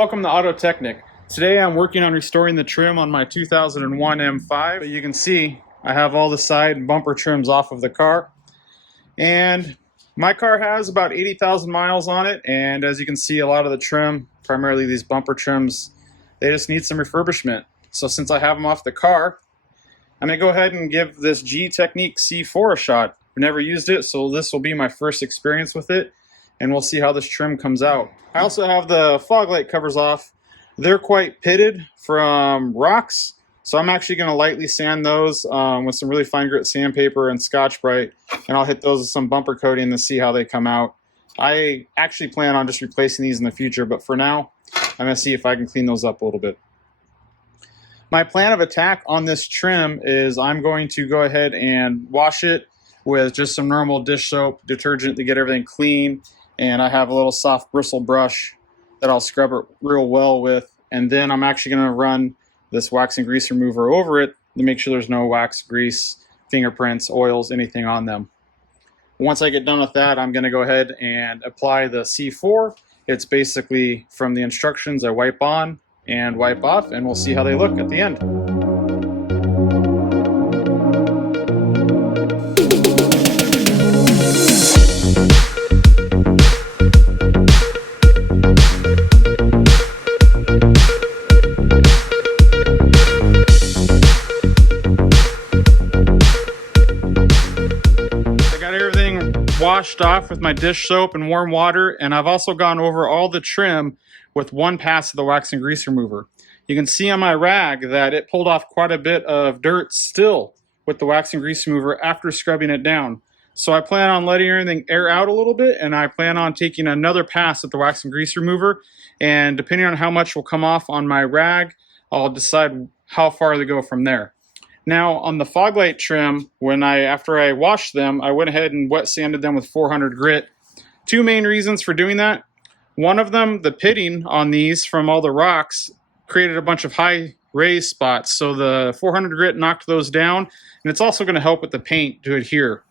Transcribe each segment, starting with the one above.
Welcome to AutoTechNick. Today I'm working on restoring the trim on my 2001 M5. You can see I have all the side and bumper trims off of the car. And my car has about 80,000 miles on it, and as you can see, a lot of the trim, primarily these bumper trims, they just need some refurbishment. So since I have them off the car, I'm going to go ahead and give this GTECHNIQ C4 a shot. I've never used it, so this will be my first experience with it, and we'll see how this trim comes out. I also have the fog light covers off. They're quite pitted from rocks, so I'm actually going to lightly sand those with some really fine grit sandpaper and Scotch-Brite, and I'll hit those with some bumper coating to see how they come out. I actually plan on just replacing these in the future, but for now, I'm going to see if I can clean those up a little bit. My plan of attack on this trim is I'm going to go ahead and wash it with just some normal dish soap detergent to get everything clean, and I have a little soft bristle brush that I'll scrub it real well with, and then I'm actually going to run this wax and grease remover over it to make sure there's no wax, grease, fingerprints, oils, anything on them. Once I get done with that, I'm going to go ahead and apply the C4. It's basically from the instructions. I wipe on and wipe off, and we'll see how they look at the end. Washed off with my dish soap and warm water, and I've also gone over all the trim with one pass of the wax and grease remover. You can see on my rag that it pulled off quite a bit of dirt still with the wax and grease remover after scrubbing it down. So I plan on letting everything air out a little bit, and I plan on taking another pass with the wax and grease remover, and depending on how much will come off on my rag, I'll decide how far to go from there. Now on the fog light trim, after I washed them, I went ahead and wet sanded them with 400 grit. Two main reasons for doing that. One of them, the pitting on these from all the rocks created a bunch of high raised spots, so the 400 grit knocked those down, and it's also going to help with the paint to adhere.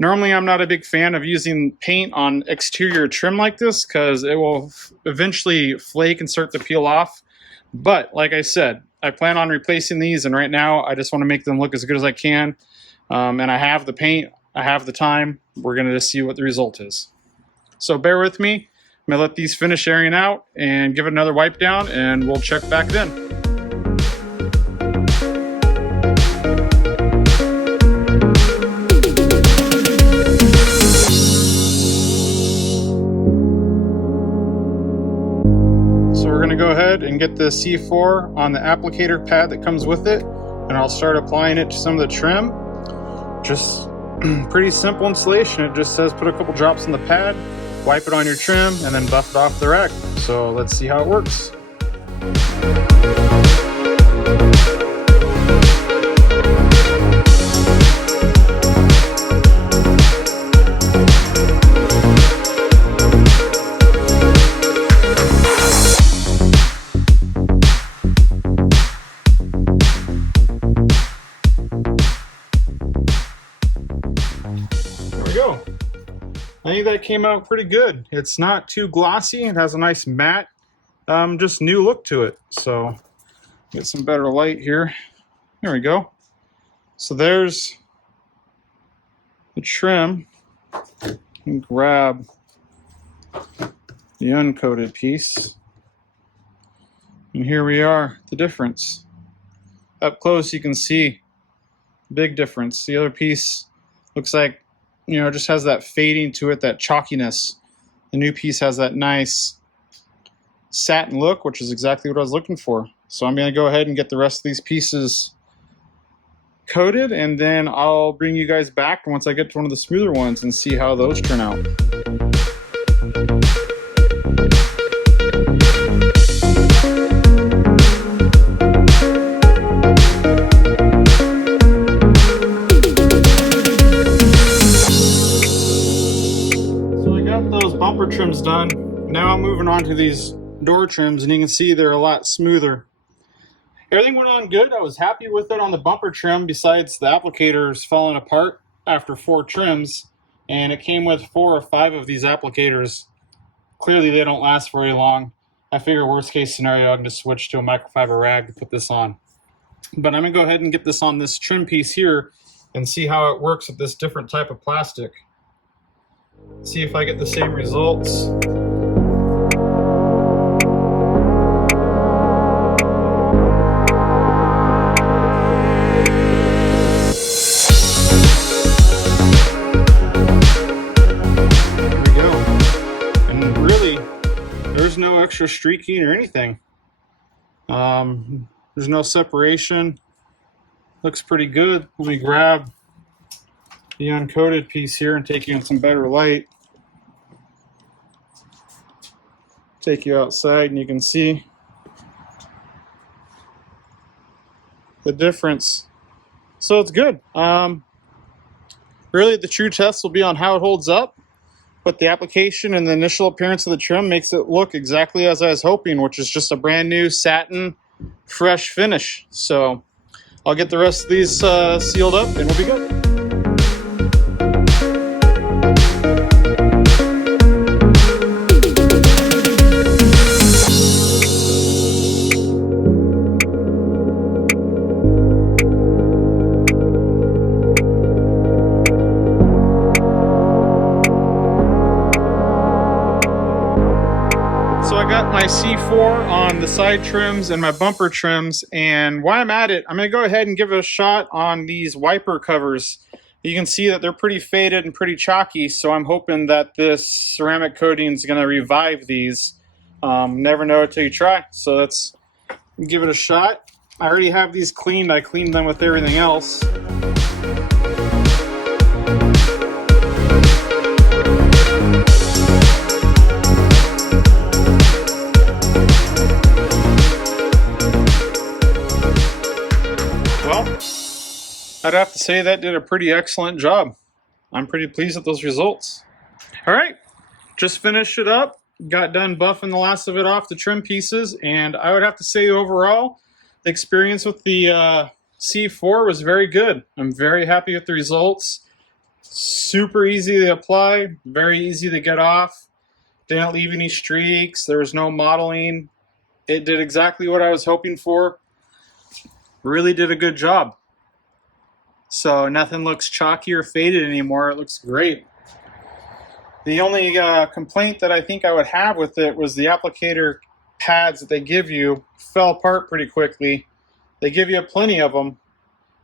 Normally I'm not a big fan of using paint on exterior trim like this because it will eventually flake and start to peel off, but like I said, I plan on replacing these, and right now I just want to make them look as good as I can. And I have the paint, I have the time. We're going to just see what the result is. So bear with me. I'm going to let these finish airing out and give it another wipe down, and we'll check back then. We're going to go ahead and get the C4 on the applicator pad that comes with it, and I'll start applying it to some of the trim. Just pretty simple installation. It just says put a couple drops on the pad, wipe it on your trim, and then buff it off the rag. So let's see how it works. Go. I think that came out pretty good. It's not too glossy. It has a nice matte, just new look to it. So get some better light here. There we go. So there's the trim. And grab the uncoated piece. And here we are, the difference. Up close you can see big difference. The other piece looks like, you know, just has that fading to it, that chalkiness. The new piece has that nice satin look, which is exactly what I was looking for. So I'm going to go ahead and get the rest of these pieces coated, and then I'll bring you guys back once I get to one of the smoother ones and see how those turn out. Bumper trims done. Now I'm moving on to these door trims, and you can see they're a lot smoother. Everything went on good. I was happy with it on the bumper trim, besides the applicators falling apart after 4 trims, and it came with 4 or 5 of these applicators. Clearly they don't last very long. I figure worst case scenario, I can just switch to a microfiber rag to put this on. But I'm gonna go ahead and get this on this trim piece here and see how it works with this different type of plastic. See if I get the same results. There's no extra streaking or anything. There's no separation. Looks pretty good. Let me grab the uncoated piece here and take you in some better light. Take you outside and you can see the difference. So it's good. Really the true test will be on how it holds up. But the application and the initial appearance of the trim makes it look exactly as I was hoping, which is just a brand new satin, fresh finish. So I'll get the rest of these sealed up and we'll be good. So I got my C4 on the side trims and my bumper trims, and while I'm at it, I'm going to go ahead and give it a shot on these wiper covers. You can see that they're pretty faded and pretty chalky, so I'm hoping that this ceramic coating is going to revive these. Never know until you try, so let's give it a shot. I already have these cleaned. I cleaned them with everything else. Well, I'd have to say that did a pretty excellent job. I'm pretty pleased with those results. All right, just finished it up. Got done buffing the last of it off the trim pieces, and I would have to say overall, the experience with the C4 was very good. I'm very happy with the results. Super easy to apply, very easy to get off. Didn't leave any streaks. There was no mottling. It did exactly what I was hoping for. Really did a good job. So nothing looks chalky or faded anymore. It looks great. The only complaint that I think I would have with it was the applicator pads that they give you fell apart pretty quickly. They give you plenty of them.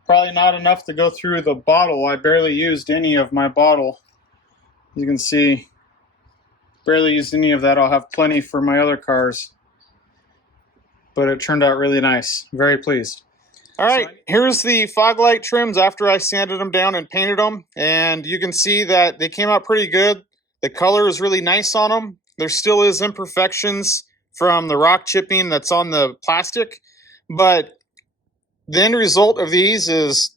Probably not enough to go through the bottle. I barely used any of my bottle. You can see, barely used any of that. I'll have plenty for my other cars. But it turned out really nice. Very pleased. All right, here's the fog light trims after I sanded them down and painted them. And you can see that they came out pretty good. The color is really nice on them. There still is imperfections from the rock chipping that's on the plastic. But the end result of these is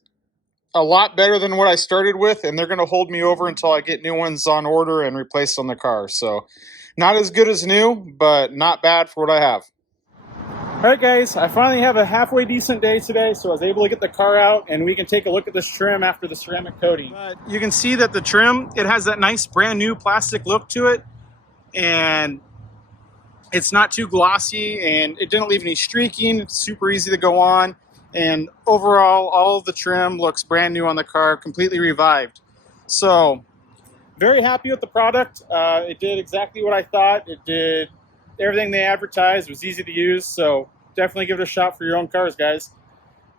a lot better than what I started with. And they're going to hold me over until I get new ones on order and replaced on the car. So not as good as new, but not bad for what I have. Alright guys, I finally have a halfway decent day today, so I was able to get the car out and we can take a look at this trim after the ceramic coating. But you can see that the trim, it has that nice brand new plastic look to it, and it's not too glossy and it didn't leave any streaking. It's super easy to go on, and overall all of the trim looks brand new on the car, completely revived. So very happy with the product. It did exactly what I thought. It did everything they advertised. It was easy to use, so definitely give it a shot for your own cars, guys.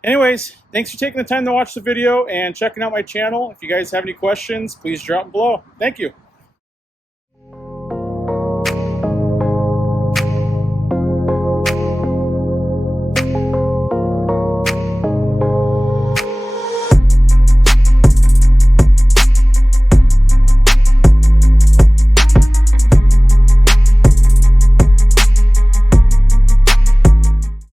Anyways, thanks for taking the time to watch the video and checking out my channel. If you guys have any questions, please drop them below. Thank you.